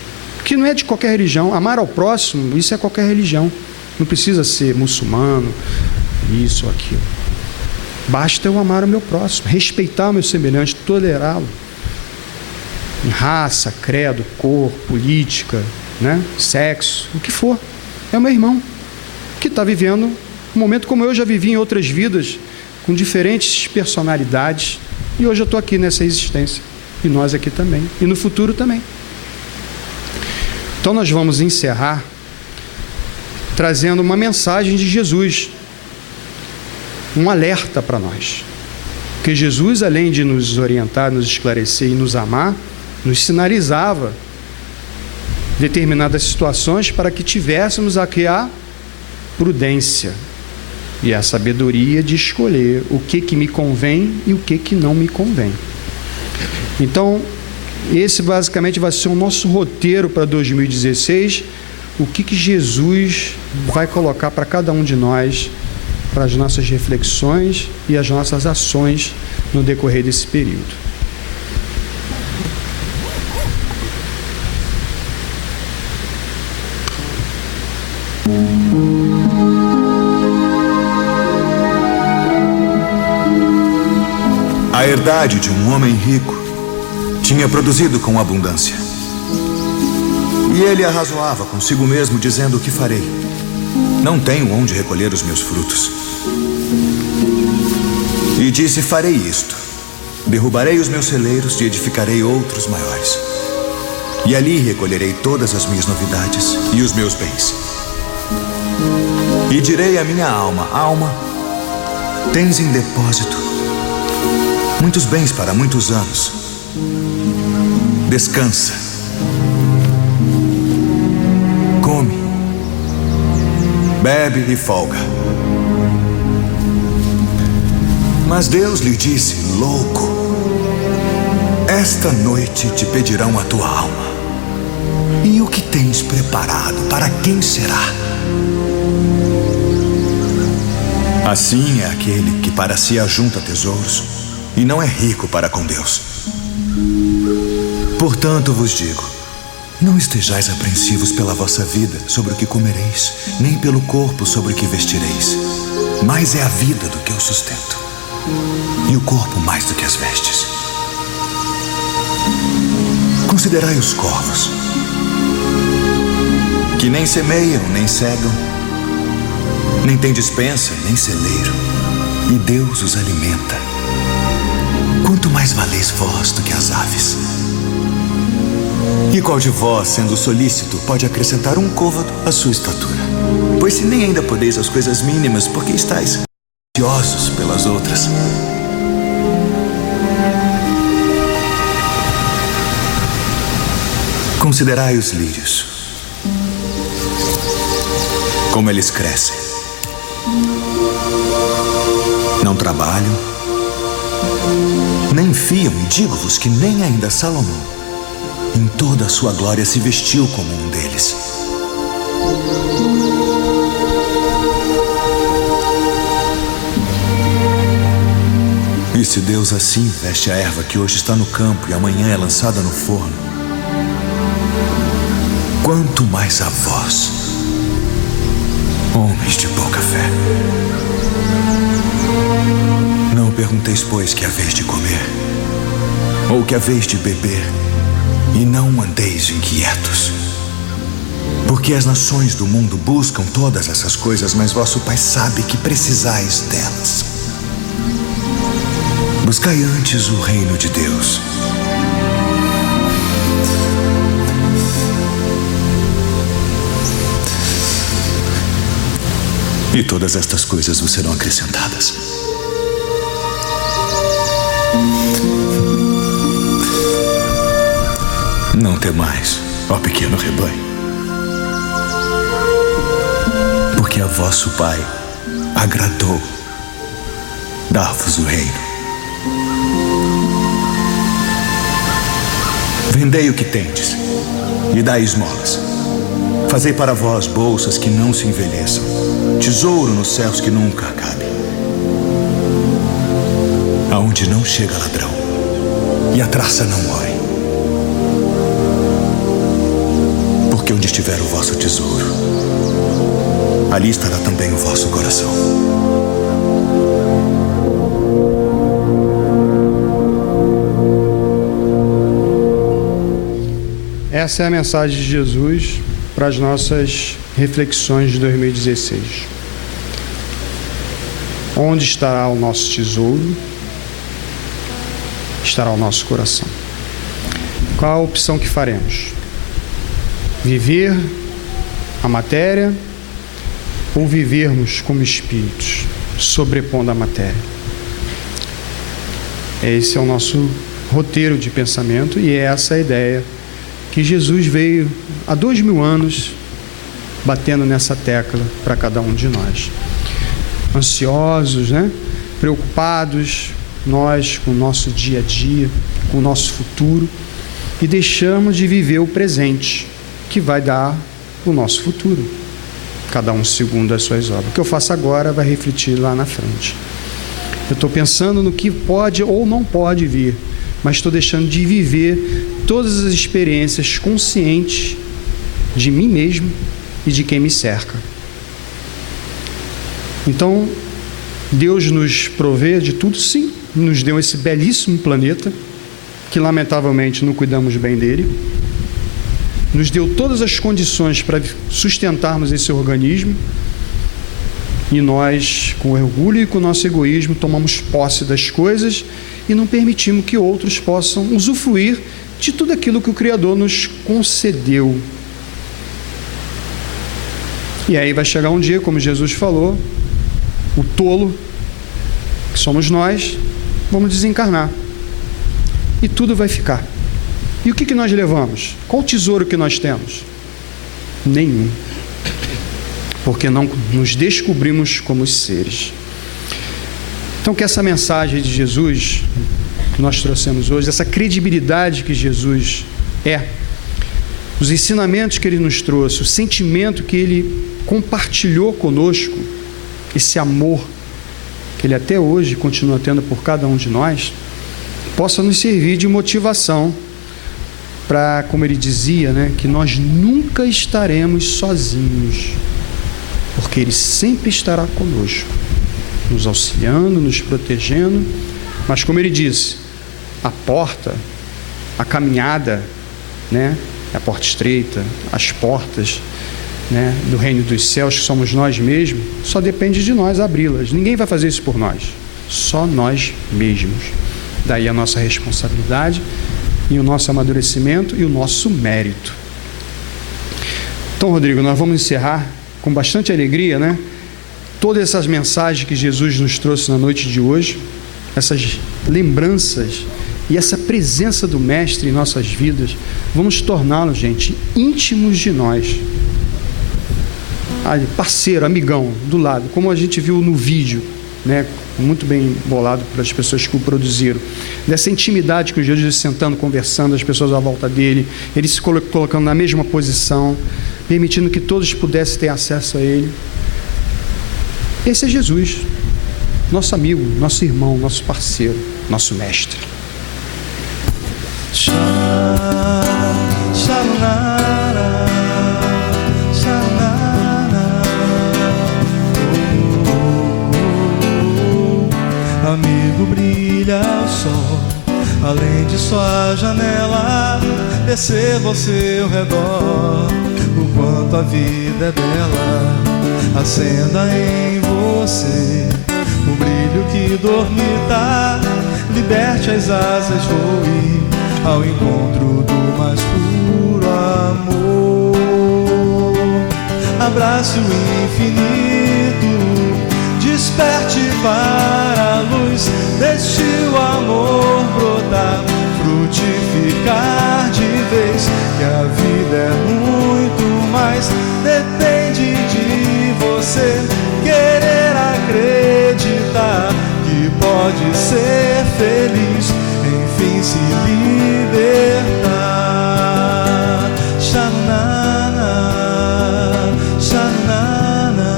que não é de qualquer religião. Amar ao próximo, isso é qualquer religião. Não precisa ser muçulmano, isso ou aquilo. Basta eu amar o meu próximo, respeitar o meu semelhante, tolerá-lo. Em raça, credo, cor, política, né? Sexo, o que for. É o meu irmão que está vivendo um momento como eu já vivi em outras vidas, com diferentes personalidades, e hoje eu estou aqui nessa existência. E nós aqui também. E no futuro também. Então nós vamos encerrar trazendo uma mensagem de Jesus. Um alerta para nós. Porque Jesus, além de nos orientar, nos esclarecer e nos amar, nos sinalizava determinadas situações para que tivéssemos aqui a prudência e a sabedoria de escolher o que me convém e o que não me convém. Então, esse basicamente vai ser o nosso roteiro para 2016, o que Jesus vai colocar para cada um de nós, para as nossas reflexões e as nossas ações no decorrer desse período. A herdade de um homem rico tinha produzido com abundância. E ele arrazoava consigo mesmo, dizendo: o que farei? Não tenho onde recolher os meus frutos. E disse: farei isto: derrubarei os meus celeiros e edificarei outros maiores. E ali recolherei todas as minhas novidades e os meus bens. E direi à minha alma: alma, tens em depósito muitos bens para muitos anos. Descansa. Come. Bebe e folga. Mas Deus lhe disse: louco, esta noite te pedirão a tua alma. E o que tens preparado, para quem será? Assim é aquele que para si ajunta tesouros e não é rico para com Deus. Portanto vos digo, não estejais apreensivos pela vossa vida sobre o que comereis, nem pelo corpo sobre o que vestireis. Mais é a vida do que o sustento, e o corpo mais do que as vestes. Considerai os corvos, que nem semeiam, nem cegam, nem têm despensa, nem celeiro, e Deus os alimenta. Quanto mais valeis vós do que as aves? E qual de vós, sendo solícito, pode acrescentar um côvado à sua estatura? Pois se nem ainda podeis as coisas mínimas, porque estáis ansiosos pelas outras. Considerai os lírios, como eles crescem. Não trabalham, nem fiam, e digo-vos que nem ainda Salomão, em toda a sua glória, se vestiu como um deles. E se Deus assim veste a erva que hoje está no campo e amanhã é lançada no forno, quanto mais a vós, homens de pouca fé. Não pergunteis, pois, que haveis de comer, ou que haveis de beber, E não andeis inquietos. Porque as nações do mundo buscam todas essas coisas, mas vosso Pai sabe que precisais delas. Buscai antes o reino de Deus. E todas estas coisas vos serão acrescentadas. Não temais, ó pequeno rebanho, porque a vosso Pai agradou dar-vos o reino. Vendei o que tendes e dai esmolas. Fazei para vós bolsas que não se envelheçam, tesouro nos céus que nunca acabe, aonde não chega ladrão e a traça não morre. Porque onde estiver o vosso tesouro, ali estará também o vosso coração. Essa é a mensagem de Jesus para as nossas reflexões de 2016. Onde estará o nosso tesouro, estará o nosso coração. Qual a opção que faremos? Viver a matéria ou vivermos como espíritos, sobrepondo a matéria? Esse é o nosso roteiro de pensamento e é essa a ideia que Jesus veio há 2000 anos batendo nessa tecla para cada um de nós. Ansiosos, né? Preocupados, nós com o nosso dia a dia, com o nosso futuro, e deixamos de viver o presente, que vai dar o nosso futuro, cada um segundo as suas obras. O que eu faço agora vai refletir lá na frente. Eu estou pensando no que pode ou não pode vir, mas estou deixando de viver todas as experiências conscientes de mim mesmo e de quem me cerca. Então, Deus nos provê de tudo, sim. Nos deu esse belíssimo planeta, que lamentavelmente não cuidamos bem dele. Nos deu todas as condições para sustentarmos esse organismo. E nós, com orgulho e com o nosso egoísmo, tomamos posse das coisas e não permitimos que outros possam usufruir de tudo aquilo que o Criador nos concedeu. E aí vai chegar um dia, como Jesus falou, o tolo, que somos nós, vamos desencarnar. E tudo vai ficar. E o que nós levamos? Qual o tesouro que nós temos? Nenhum. Porque não nos descobrimos como seres. Então, que essa mensagem de Jesus que nós trouxemos hoje, essa credibilidade que Jesus é, os ensinamentos que Ele nos trouxe, o sentimento que Ele compartilhou conosco, esse amor que Ele até hoje continua tendo por cada um de nós, possa nos servir de motivação para, como Ele dizia, né, que nós nunca estaremos sozinhos, porque Ele sempre estará conosco, nos auxiliando, nos protegendo, mas como Ele disse, a porta, a caminhada, né, a porta estreita, as portas, né, do reino dos céus, que somos nós mesmos, só depende de nós abri-las. Ninguém vai fazer isso por nós, só nós mesmos. Daí a nossa responsabilidade e o nosso amadurecimento e o nosso mérito. Então, Rodrigo, nós vamos encerrar com bastante alegria, né, todas essas mensagens que Jesus nos trouxe na noite de hoje, essas lembranças e essa presença do Mestre em nossas vidas. Vamos torná-los, gente, íntimos de nós. Parceiro, amigão, do lado, como a gente viu no vídeo, né, muito bem bolado pelas pessoas que o produziram, dessa intimidade com Jesus, sentando, conversando, as pessoas à volta dele, ele se colocando na mesma posição, permitindo que todos pudessem ter acesso a ele. Esse é Jesus, nosso amigo, nosso irmão, nosso parceiro, nosso mestre. Amigo, brilha o sol além de sua janela, perceba ao seu redor o quanto a vida é bela. Acenda em você o brilho que dormita, liberte as asas, voe ao encontro do mais puro amor. Abrace o infinito, desperte para a luz, deixe o amor brotar, frutificar de vez, que a vida é muito mais, depende de você querer acreditar que pode ser feliz, enfim se libertar. Xanana, xanana,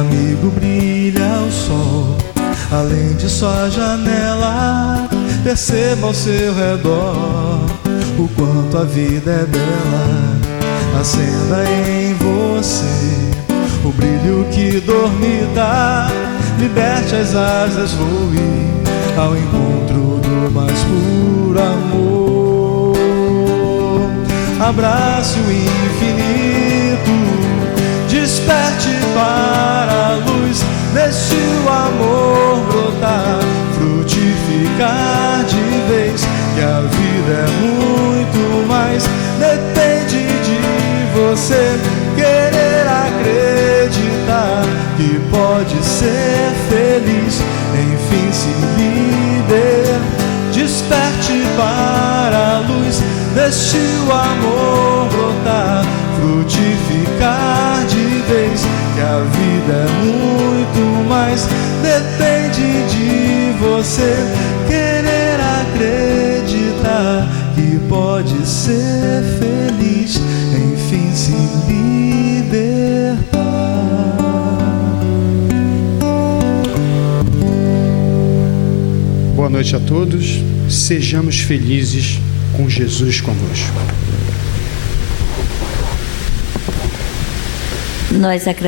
amigo, brilha o sol além de sua janela. Perceba ao seu redor o quanto a vida é bela. Acenda em você o brilho que dormita, liberte as asas, voe ao encontro do mais puro amor. Abrace o infinito, desperte para a luz, deixe o amor brotar, frutificar de vez, que a vida é muito mais, depende de você querer acreditar que pode ser feliz, enfim se libertar. Desperte para a luz, deixe o amor brotar, frutificar de vez, que a vida é muito mais, depende de você querer acreditar que pode ser feliz, enfim se libertar. Boa noite a todos. Sejamos felizes com Jesus connosco. Nós agradecemos.